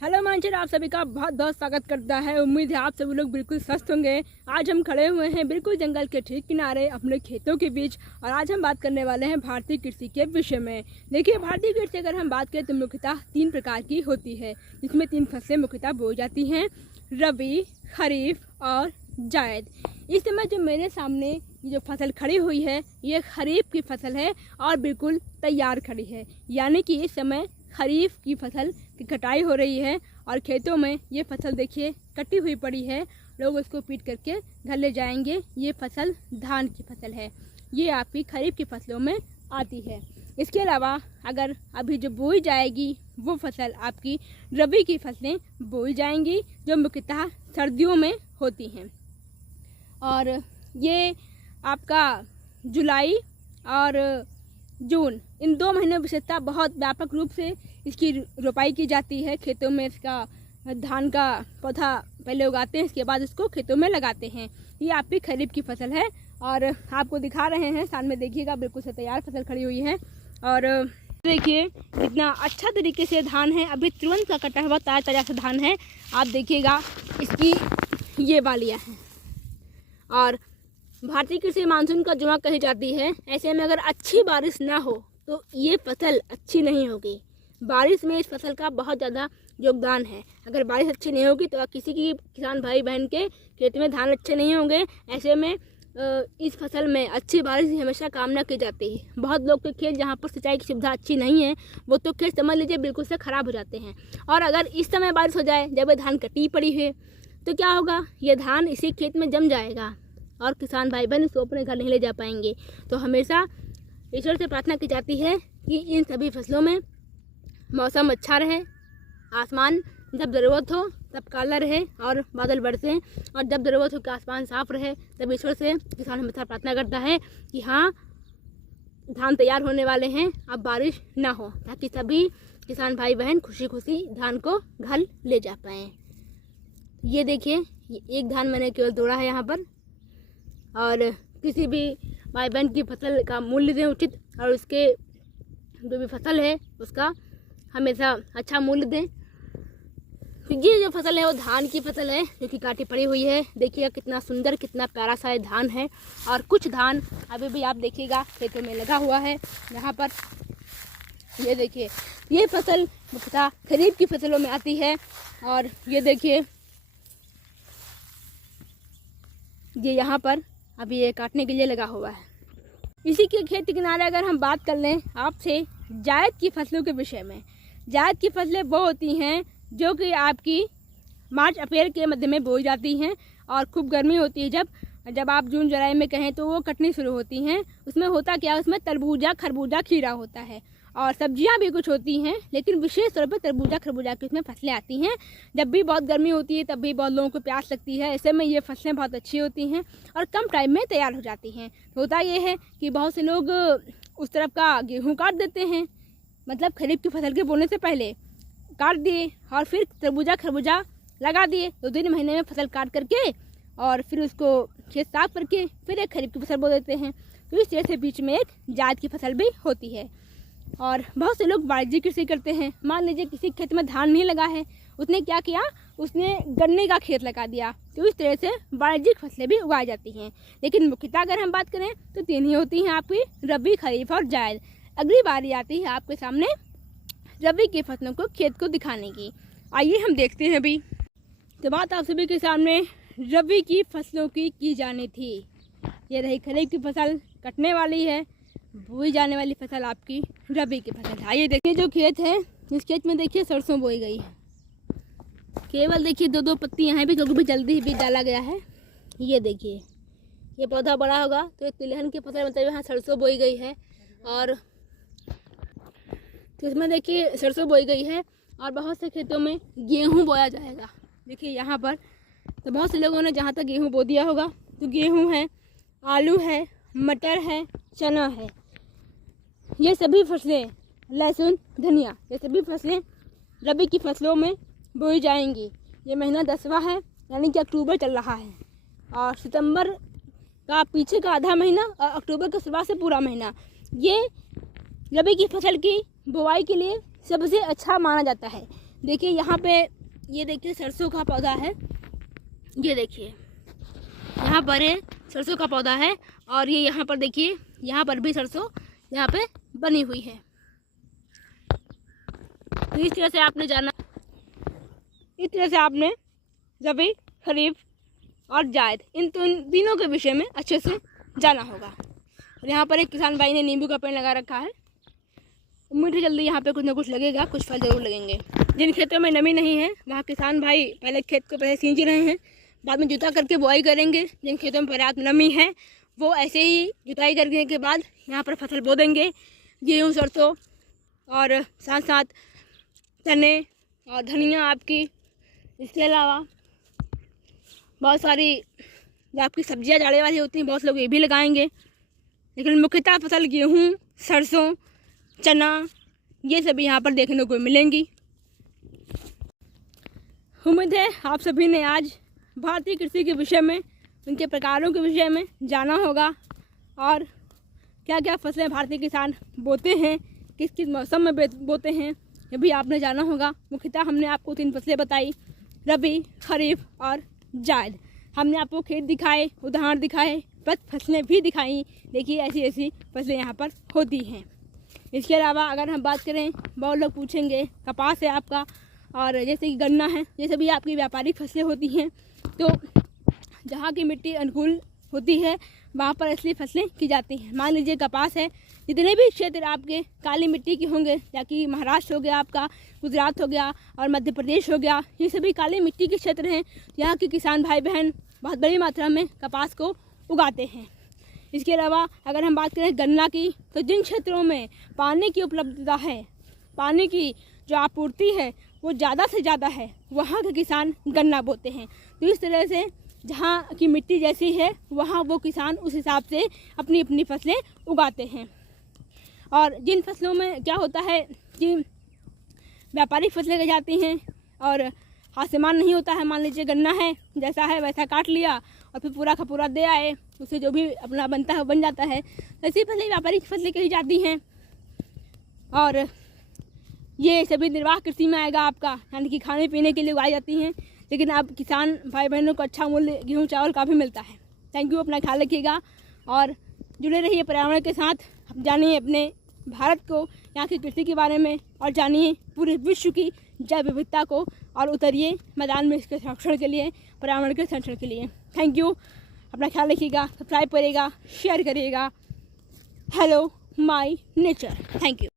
Hello मांचर, आप सभी का बहुत बहुत स्वागत करता है। उम्मीद है आप सभी लोग बिल्कुल स्वस्थ होंगे। आज हम खड़े हुए हैं बिल्कुल जंगल के ठीक किनारे अपने खेतों के बीच और आज हम बात करने वाले हैं भारतीय कृषि के विषय में। देखिए, भारतीय कृषि अगर हम बात करें तो मुख्यतः 3 प्रकार की होती है, जिसमें 3 फसलें मुख्यतः बोई जाती हैं, रबी, खरीफ और जायद। इस समय जो मेरे सामने जो फसल खड़ी हुई है ये खरीफ की फसल है और बिल्कुल तैयार खड़ी है, यानी कि इस समय खरीफ की फसल की कटाई हो रही है और खेतों में ये फसल देखिए कटी हुई पड़ी है। लोग उसको पीट करके घर ले जाएंगे। ये फसल धान की फसल है, ये आपकी खरीफ की फसलों में आती है। इसके अलावा अगर अभी जो बोई जाएगी वो फसल आपकी रबी की फसलें बोई जाएंगी, जो मुख्यतः सर्दियों में होती हैं। और ये आपका जुलाई और जून, इन 2 महीनों में विशेषता बहुत व्यापक रूप से इसकी रोपाई की जाती है। खेतों में इसका धान का पौधा पहले उगाते हैं, इसके बाद उसको खेतों में लगाते हैं। ये आपकी खरीफ की फसल है और आपको दिखा रहे हैं, सामने देखिएगा बिल्कुल से तैयार फसल खड़ी हुई है। और देखिए कितना अच्छा तरीके से धान है, अभी तुरंत का कटा हुआ ताजा ताजा सा धान है। आप देखिएगा इसकी ये बालियाँ हैं। और भारतीय कृषि मानसून का जुआ कही जाती है, ऐसे में अगर अच्छी बारिश ना हो तो ये फसल अच्छी नहीं होगी। बारिश में इस फसल का बहुत ज़्यादा योगदान है। अगर बारिश अच्छी नहीं होगी तो किसी की किसान भाई बहन के खेत में धान अच्छे नहीं होंगे। ऐसे में इस फसल में अच्छी बारिश हमेशा कामना की जाती है। बहुत लोग के खेत जहाँ पर सिंचाई की सुविधा अच्छी नहीं है वो तो खेत समझ लीजिए बिल्कुल से ख़राब हो जाते हैं। और अगर इस समय बारिश हो जाए जब ये धान कटी पड़ी है तो क्या होगा, ये धान इसी खेत में जम जाएगा और किसान भाई बहन इसको अपने घर नहीं ले जा पाएंगे। तो हमेशा ईश्वर से प्रार्थना की जाती है कि इन सभी फसलों में मौसम अच्छा रहे, आसमान जब ज़रूरत हो तब काला रहे और बादल बरसें, और जब ज़रूरत हो कि आसमान साफ रहे तब ईश्वर से किसान हमेशा प्रार्थना करता है कि हाँ, धान तैयार होने वाले हैं, अब बारिश ना हो, ताकि सभी किसान भाई बहन खुशी खुशी धान को घर ले जा पाएँ। ये देखिए, एक धान मैंने केवल तोड़ा है यहाँ पर। और किसी भी भाई बहन की फसल का मूल्य दें उचित, और उसके जो भी फसल है उसका हमेशा अच्छा मूल्य दें। तो ये जो फसल है वो धान की फसल है जो कि काटी पड़ी हुई है। देखिएगा कितना सुंदर, कितना प्यारा सा धान है। और कुछ धान अभी भी आप देखिएगा खेतों में लगा हुआ है। यहाँ पर ये देखिए, ये फसल मुख्यतः खरीफ की फसलों में आती है। और ये देखिए, ये यहाँ पर अभी ये काटने के लिए लगा हुआ है। इसी के खेत के किनारे अगर हम बात कर लें आपसे जायद की फसलों के विषय में, जायद की फसलें वो होती हैं जो कि आपकी मार्च अप्रैल के मध्य में बोई जाती हैं और खूब गर्मी होती है जब आप जून जुलाई में कहें तो वो कटनी शुरू होती हैं। उसमें होता क्या, उसमें तरबूजा, खरबूजा, खीरा होता है और सब्जियां भी कुछ होती हैं, लेकिन विशेष तौर पर तरबूजा, खरबूजा की उसमें फसलें आती हैं। जब भी बहुत गर्मी होती है तब भी बहुत लोगों को प्यास लगती है, ऐसे में ये फसलें बहुत अच्छी होती हैं और कम टाइम में तैयार हो जाती हैं। होता ये है कि बहुत से लोग उस तरफ का गेहूँ काट देते हैं, मतलब खरीफ की फसल के बोने से पहले काट दिए और फिर तरबूजा, खरबूजा लगा दिए। 2-3 महीने में फसल काट करके और फिर उसको खेत साफ करके फिर एक खरीफ की फसल बो देते हैं। तो इस तरह से बीच में एक जायद की फसल भी होती है। और बहुत से लोग वाणिज्यिक कृषि करते हैं। मान लीजिए किसी खेत में धान नहीं लगा है, उसने क्या किया, उसने गन्ने का खेत लगा दिया। तो इस तरह से वाणिज्यिक फसलें भी उगाई जाती हैं। लेकिन मुख्यतः अगर हम बात करें तो 3 ही होती हैं आपकी, रबी, खरीफ और जायद। अगली बारी आती है आपके सामने रबी की फसलों को खेत को दिखाने की। आइए हम देखते हैं। अभी तो बात आप सभी के सामने रबी की फसलों की जानी थी। ये रही खरीफ की फसल, कटने वाली है, बोई जाने वाली फसल आपकी रबी की फसल। आइए देखिए, जो खेत है इस खेत में देखिए सरसों बोई गई है। केवल देखिए 2-2 पत्ती यहाँ भी, क्योंकि भी जल्दी ही बीज डाला गया है। ये देखिए, ये पौधा बड़ा होगा तो एक तिलहन की फसल, मतलब यहाँ सरसों बोई गई है। और तो इसमें देखिए सरसों बोई गई है और बहुत से खेतों में गेहूँ बोया जाएगा। देखिए यहाँ पर तो बहुत से लोगों ने जहाँ तक गेहूँ बो दिया होगा, तो गेहूँ है, आलू है, मटर है, चना है, ये सभी फसलें, लहसुन, धनिया, ये सभी फसलें रबी की फसलों में बोई जाएंगी। ये महीना 10वां है, यानी कि अक्टूबर चल रहा है और सितंबर का पीछे का आधा महीना और अक्टूबर का शुरुआत से पूरा महीना ये रबी की फसल की बुवाई के लिए सबसे अच्छा माना जाता है। देखिए यहाँ पे ये देखिए सरसों का पौधा है, ये देखिए यहाँ पर है सरसों का पौधा है। और ये यहाँ पर देखिए, यहाँ पर भी सरसों यहाँ पे बनी हुई है। तो इस तरह से आपने जाना, इस तरह से आपने रबी, खरीफ और जायद इन तीनों के विषय में अच्छे से जाना होगा। और यहाँ पर एक किसान भाई ने नींबू का पेड़ लगा रखा है। उम्मीद है जल्दी यहाँ पे कुछ ना कुछ लगेगा, कुछ फल जरूर लगेंगे। जिन खेतों में नमी नहीं है वहाँ किसान भाई पहले खेत को पहले सींच रहे हैं, बाद में जुताई करके बुआई करेंगे। जिन खेतों में पर्याप्त नमी है वो ऐसे ही जुताई करने के बाद यहाँ पर फसल बो देंगे, गेहूँ, सरसों और साथ साथ चने और धनिया आपकी। इसके अलावा बहुत सारी जो आपकी सब्जियाँ जाड़े वाली होती हैं, बहुत लोग ये भी लगाएंगे। लेकिन मुख्यतः फसल गेहूँ, सरसों, चना ये सभी यहाँ पर देखने को मिलेंगी। उम्मीद है आप सभी ने आज भारतीय कृषि के विषय में, उनके प्रकारों के विषय में जाना होगा और क्या क्या फसलें भारतीय किसान बोते हैं, किस किस मौसम में बोते हैं, ये भी आपने जाना होगा। मुख्यतः हमने आपको 3 फसलें बताई, रबी, खरीफ और जायद। हमने आपको खेत दिखाए, उदाहरण दिखाए, बस फसलें भी दिखाई। देखिए ऐसी ऐसी फसलें यहाँ पर होती हैं। इसके अलावा अगर हम बात करें, बहुत लोग पूछेंगे कपास है आपका और जैसे कि गन्ना है, ये सभी आपकी व्यापारिक फसलें होती हैं। तो जहाँ की मिट्टी अनुकूल होती है वहाँ पर असली फसलें की जाती हैं। मान लीजिए कपास है, जितने भी क्षेत्र आपके काली मिट्टी के होंगे, या कि महाराष्ट्र हो गया आपका, गुजरात हो गया और मध्य प्रदेश हो गया, ये सभी काली मिट्टी के क्षेत्र हैं। यहाँ के किसान भाई बहन बहुत बड़ी मात्रा में कपास को उगाते हैं। इसके अलावा अगर हम बात करें गन्ना की, तो जिन क्षेत्रों में पानी की उपलब्धता है, पानी की जो आपूर्ति है वो ज़्यादा से ज़्यादा है, वहाँ के किसान गन्ना बोते हैं। तो इस तरह से जहाँ की मिट्टी जैसी है वहाँ वो किसान उस हिसाब से अपनी अपनी फसलें उगाते हैं। और जिन फसलों में क्या होता है कि व्यापारिक फसलें की जाती हैं और हाथ से मान नहीं होता है, मान लीजिए गन्ना है, जैसा है वैसा काट लिया और फिर पूरा का पूरा दे आए, उससे जो भी अपना बनता है बन जाता है। ऐसी फसलें व्यापारिक फसलें कही जाती हैं। और ये सभी निर्वाह कृषि में आएगा आपका, यानी कि खाने पीने के लिए उगाई जाती हैं। लेकिन अब किसान भाई बहनों को अच्छा मूल्य गेहूँ चावल का भी मिलता है। थैंक यू, अपना ख्याल रखिएगा और जुड़े रहिए पर्यावरण के साथ। जानिए अपने भारत को, यहाँ की कृषि के बारे में, और जानिए पूरे विश्व की जैव विविधता को, और उतरिए मैदान में इसके संरक्षण के लिए, पर्यावरण के संरक्षण के लिए। थैंक यू, अपना ख्याल रखिएगा, सब्सक्राइब करिएगा, शेयर करिएगा। Hello my nature, thank you.